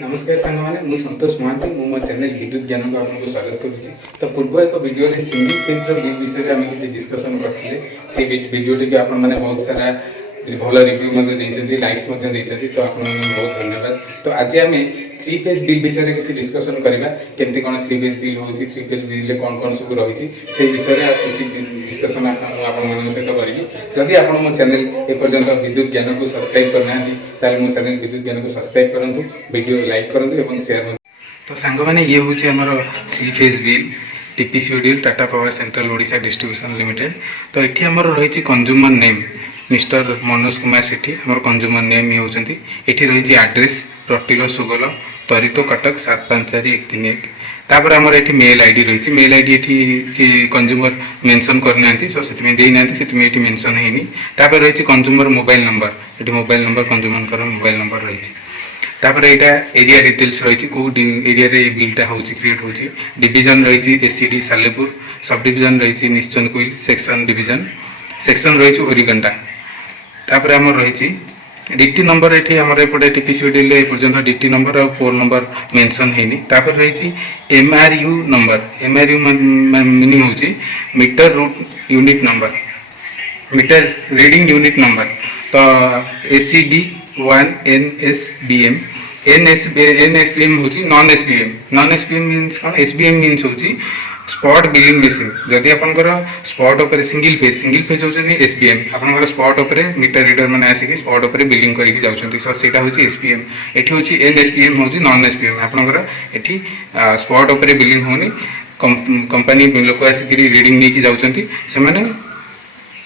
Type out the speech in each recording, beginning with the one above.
नमस्कार सांग मैंने मुझे संतोष महांती मु मो चैनल विद्युत ज्ञान को आपको स्वागत करुच्ची। तो पूर्व एक वीडियो सिंगल फेज बिल विषय में किसी डिस्कसन करते से वीडियो आप बहुत सारा भल रिव्यू लाइक्स तो आप बहुत धन्यवाद। तो आज आम 3 फेज बिल विषय किसी डिस्कसन करवा केमती कौन 3 फेज बिल हो 3 फेज बिल कौन कौन सब रही से विषय किसी डिस्कसन आप सहित करी। जदि आप मो चैनल एपर्यंत विद्युत ज्ञान को सब्सक्राइब करना मो चैनल विद्युत ज्ञान को सब्सक्राइब करूँ, वीडियो लाइक करूँ और शेयर। तो सांग मैंने ये हूँ आमर 3 phase bill TPCODL Tata Power Central Odisha distribution limited. तो ये आमर रही consumer name mister Manoj Kumar Sethi आमर कंज्यूमर नेम ये होती। ये रही एड्रेस रटिल सुगल तरितो कटक 754131। तापर आमर ये मेल आईडी रही मेल आईडी ये सी कंज्यूमर मेंशन करना सो से ये मेंशन है। तापर रही कंज्यूमर मोबाइल नंबर ये mobile number consumer mobile number रही। तापर यहाँ एरिया डिटेल्स रही कौ एरिया रे बिलटा हो क्रिएट हो। डिविजन रही एससीडी सालेपुर, सब डिविजन रही निश्चन कोइल सेक्शन डिविजन, सेक्शन रही ओरिगंडा। तापर आमर रही डिटी नंबर ये आमर एपटे टीपीसीओडीएल एपर्यंत डिटी नंबर और पोल नंबर मेंशन है। तापर रही एमआरयू नंबर, एमआरयू मीनिंग हो meter root unit number, meter reading unit number. तो एसीडी 1 एनएसबीएम, एनएसबीएम हूँ non SBM. Non SBM means कौन? एसबीएम मीन्स हूँ स्पॉट बिलिंग मेसीन। जदि आपंकर स्पॉट उपर सिंगल फेज होती एसबीएम, आपंकर स्पॉट उपर मीटर रीडर मैंने आसिक स्पॉट उपर बिलिंग करके जाऊँच सो सीटा हूँ एसबीएम। ये हूँ एनएसबीएम हूँ नॉन एसबीएम। आपंकर ये स्पॉट उपर बिलिंग होनी कंपनी लोक आसिक रीडिंग नहीं जाऊँच से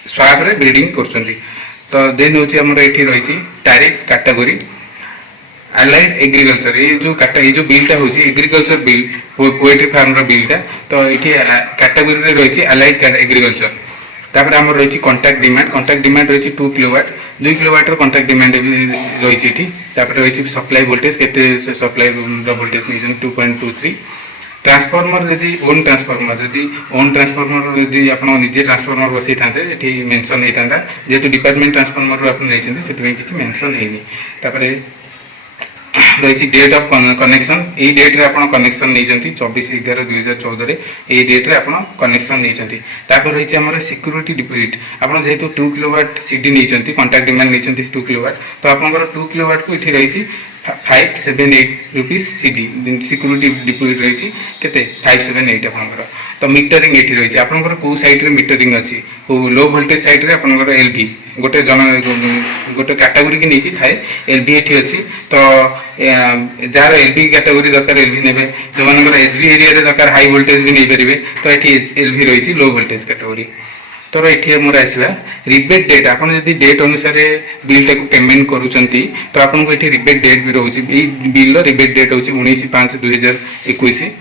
स्वाप रे बिल्डिंग कर। तो देन हूँ आमर ये रही टैरिफ कैटेगरी अलाइड एग्रीकल्चर। ये जो बिलटा हूँ एग्रीकल्चर बिल पोएट्री फार्म बिलटा। तो ये कैटेगरी रही अलाइड एग्रीकल्चर। तापर आमर रही कॉन्टैक्ट डिमांड, कॉन्टैक्ट डिमांड रही 2 किलोवाट, 2 किलोवाट कॉन्टैक्ट डिमांड रही। तापर रही सप्लाई वोल्टेज के सप्लाई वोल्टेज नहीं 2.23। ट्रांसफॉर्मर जदि ओन ट्रांसफॉर्मर जदि आप निजे ट्रांसफॉर्मर बसई था ये मेंशन होता जेहेतु डिपार्टमेंट ट्रांसफॉर्मर आप नहीं किसी मेंशन है। रही डेट ऑफ कनेक्शन, ये डेट रे आप कनेक्शन नहीं 24/11/2014 ये डेट रे आप कनेक्शन नहीं। तापर रही आम सिक्यूरीटी डिपोजिट, आप जेहेतु 2 किलोवाट सीडी नहीं कॉन्टैक्ट डिमांड नहीं 2 किलोवाट। तो आपंकर 2 किलोवाट को ये रही 578 रुपीज सीडी सिक्यूरीटी डिपोजिट रही के 578 आपंकर। तो मीटरिंग ये रही आपंकर कौ साइड रे मीटरिंग अच्छी लो वोल्टेज साइड रे आपंकर एलवी गोटे गोटे कैटेगरी की नहीं थाए एलवी ये अच्छी। तो जार एलवी कैटेगरी दरकार एलवी ने जो मान एसबी एरिया दरकार हाई वोल्टेज भी नहीं पारे। तो ये एलवी रही लो वोल्टेज कैटेगरी। तो ये मोर आसला रिबेट डेट, आप डेट अनुसार बिलटा को पेमेंट करुँच तो आपको ये रिबेट डेट भी रोचे। बिल रिबेट डेट हूँ 19/5/2021।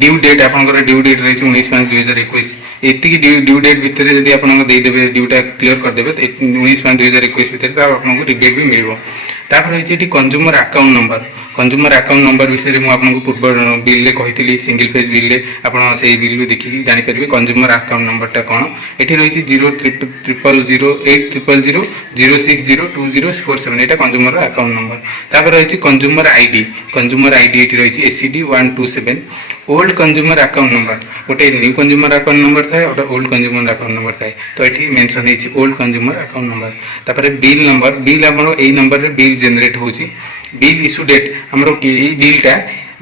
ड्यू डेट आपंकर ड्यू डेट रही 19/5/2021। ये ड्यू डेट भितर जब आप देदेवे ड्यूटा क्लीयर करदे तो 19/5/2021 भितर तो आपको रिबेट भी मिल। तापर रही consumer account number, consumer account number विषय में आपको पूर्व बिल कही सिंगल फेज बिल आप बिल भी देखिए जानीपर कंज्यूमर अकाउंट नंबरटा कौन। ये रही 000800006020047 यहाँ कंज्यूमर अकाउंट नंबर। तापर रही कंज्यूमर आईडी, कंज्यूमर आईडी ये रही SCD 127। Old consumer account number गोटे न्यू कंज्यूमर अकाउंट नंबर थाए गोटे ओल्ड कंज्यूमर अकाउंट नंबर थाए। तो ये मेंशन है ओल्ड कंज्यूमर अकाउंट नंबर। तापर बिल नंबर, बिल आम यही नंबर बिल जेनेट हो। बिल इश्यू डेट आमर ये बिलटा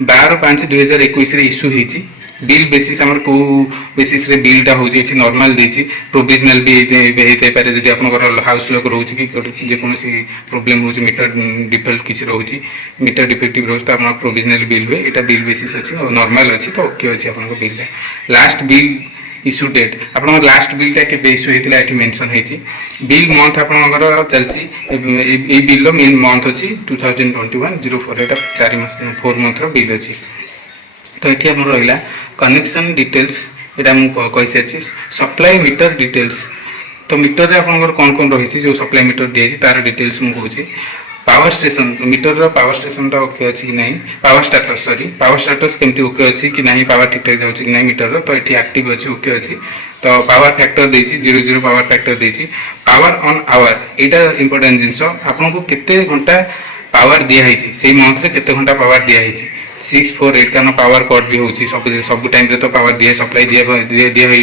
12/5/2021 इश्यू होती। बिल बेसिस आमर को बेसिस रे बिलटा हो नॉर्मल देती प्रोविजनल भी होते पारे जब आप हाउस लॉक रोचे कि जेकोसी प्रोब्लेम हो मीटर डिफल्ट किसी रोचे मीटर डिफेक्टिव रोचे तो आप प्रोविजनल बिल हुए यहाँ बिल बेसिस अच्छी और नॉर्मल अच्छी। तो ओके अच्छी आप bill last bill issue date आप लास्ट बिलटा के इश्यू होता है ये मेंशन है। बिल मंथ आपंकर चलती बिल मेन मंथ अच्छी 2021-04 यहाँ 4 मंथ बिल अच्छी। तो ये आम रहा कनेक्शन डिटेल्स यहाँ मुझे कही सारी सप्लाई मीटर डिटेल्स। तो मीटर रे आपंकर कौन कौन रही जो सप्लाई मीटर दिखाई तार डिटेल्स मुझे कहूँ। Power station meter power station okay अच्छी कि नहीं, पावर स्टाटस पावर स्टाटस केमती ओके अच्छी कि नहीं, पावर ठीक ठाक जाऊँगी कि नहीं मीटर। तो ये एक्टिव अच्छी ओके अच्छी। तो पावर फैक्टर देती 00 पावर फैक्टर देती। पावर ऑन आवर यहाँ इंपोर्टेंट जिनस आपको केते घंटा पावर दिखाई से मंथ में केते घंटा पावर दिखाई 648 कारण पावर कट भी होची सब टाइम तो पावर दिए सप्लाई दिया हो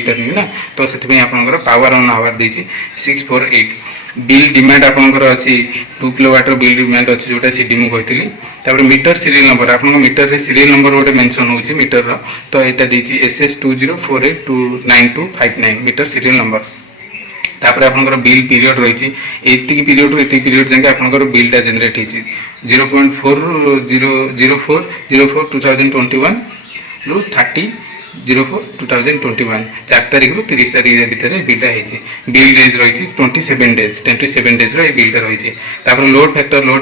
पारनी ना तो से आपंकर पावर ऑन आवर देछि 648 बिल डिमांड आपंकर अच्छी 2 किलोवाट बिल डिमांड अच्छी जोटा सीडी मुझे कहती मीटर सीरियल नंबर आप मीटर रे सीरियल नंबर गोटे मेंशन होची मीटर रो तो यहाँ देछि SS2048299259 मीटर सीरियल नंबर तापर आपनकर बिल पीरियड रही एतिक पीरियड रु एतिक पीरियड जाके आपनकर बिलटा जनरेट होची 0.4004042021 रु 30/04/2021 4 तारीख रु 30 तारीख भीतर बिलटा होची बिल डेज रही 27 डेज रो बिलटा रही तापर लोड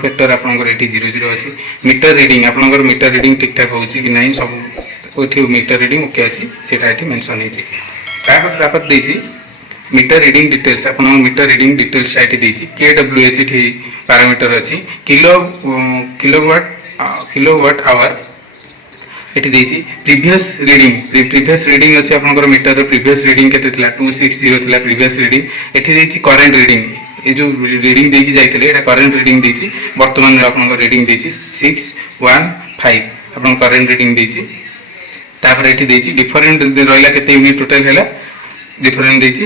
फैक्टर आपनकर एठी 00 अछि मीटर रीडिंग आपनकर मीटर रीडिंग ठीक ठाक होची कि नहीं सब ओठी मीटर रीडिंग ओके अछि सेटा एठी मेंशन होची तापर देछि मीटर रीडिंग डिटेल्स आप मीटर रीडिंग डिटेल्स ये देती KWH ये पैरामीटर अच्छी किलोवाट आवर ये देती प्रीवियस रीडिंग अच्छी आप मीटर प्रीवियस रीडिंग के 260 था प्रीवियस रीडिंग ये देती करेंट रीडिंग ये जो रीडिंग देकी जाइए करेंट रीडिंग देती वर्तमान आप रीडिंग देती 615 आप करेंट रीडिंग देती तापर ये देती डिफरेंट रहा केते यूनिट टोटल है डिफरेंट देती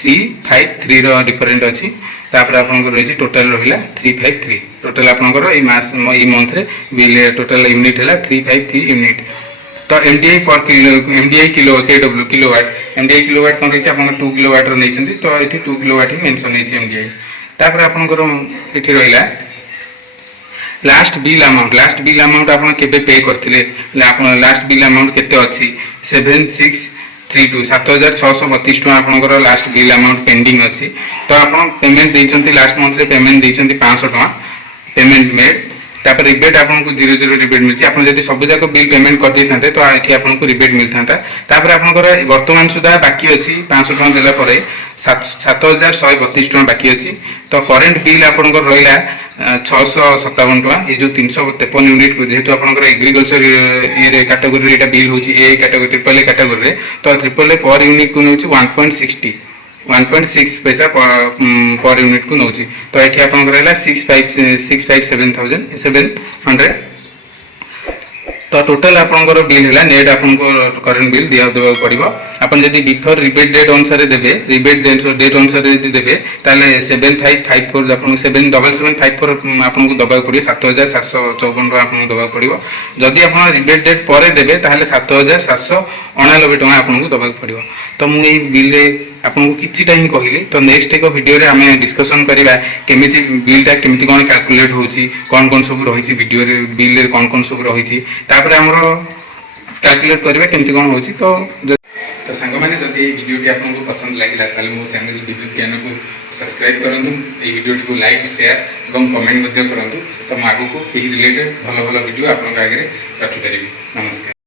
353 रो डिफरेंट अच्छी तापर आपनकर रही टोटल रहिला 353 टोटल आपनकर ए मास ए मंथ रे बिल टोटल यूनिट हैला 353 यूनिट तो एमडीआई पर किलो एमडीआई किलो केडब्ल्यू किलोवाट एमडीआई किलोवाट कोन रही आपन 2 किलोवाट रो नै छथि तो एथि 2 किलोवाट ही मेंशन है एमडीआई तापर आपनकर एथि रहिला लास्ट बिल अमाउंट आपन केबे पे करथिले आपन लास्ट बिल अमाउंट केते अछि 7632 आपनकर लास्ट बिल अमाउंट पेंडिंग अच्छी तो आप पेमेंट देइछंती लास्ट मंथ रे पेमेंट देइछंती 500 टका पेमेंट मेड तापर रिबेट आपनको 00 रिबेट मिलछि आपन जदि सब जाक बिल पेमेंट कर दै थांते तो एठी आपनको रिबेट मिल थांता तापर आपनकर वर्तमान सुधा बाकी अछि 500 टका देला परे 7132 टका बाकी अछि तो करेंट बिल आपनकर रहिला 657 टका ये जो 353 यूनिट को जेहेतु आपनकर एग्रीकल्चर ये कैटेगरी एटा बिल होची A category triple A category रे तो ट्रिपल ए पर यूनिट को नउची 1.6 पैसा पर यूनिट को नउची तो एठी आपनकर रहला 657,700 तो टोटल आपनकर बिल हैला नेट आपनको करेंट बिल दिया देबा पड़िबो अपन जदी बिफोर रिबेट डेट अनुसार देबे रिबेट डेट अनुसार जदी देबे ताले 7554 आपन 7754 आपनको दबा पड़िबो 7754 आपनको दबा पड़िबो जदी आपन रिबेट डेट परे देबे ताले 7789 टका आपनको दबा पड़िबो तो मु ए बिल रे आपनको किछि टाइम कहिली तो नेक्स्ट एक वीडियो रे हमें डिस्कशन करिबा केमिति बिलटा केमिति कोन कैलकुलेट होची कोन सब रहिछि वीडियो रे बिल रे कोन सब रहिछि तापर हमरो कैलकुलेट करबा केमिति कोन होची तो संग माने जदी वीडियो टी आपनको पसंद लागिला ताले मो चैनल विद्युत ज्ञान को सब्सक्राइब करंतु ए वीडियो टी को लाइक शेयर एवं कमेंट मध्ये करंतु तो मागो को एही रिलेटेड भलो भलो वीडियो आपन आगे रखि परिबी नमस्कार।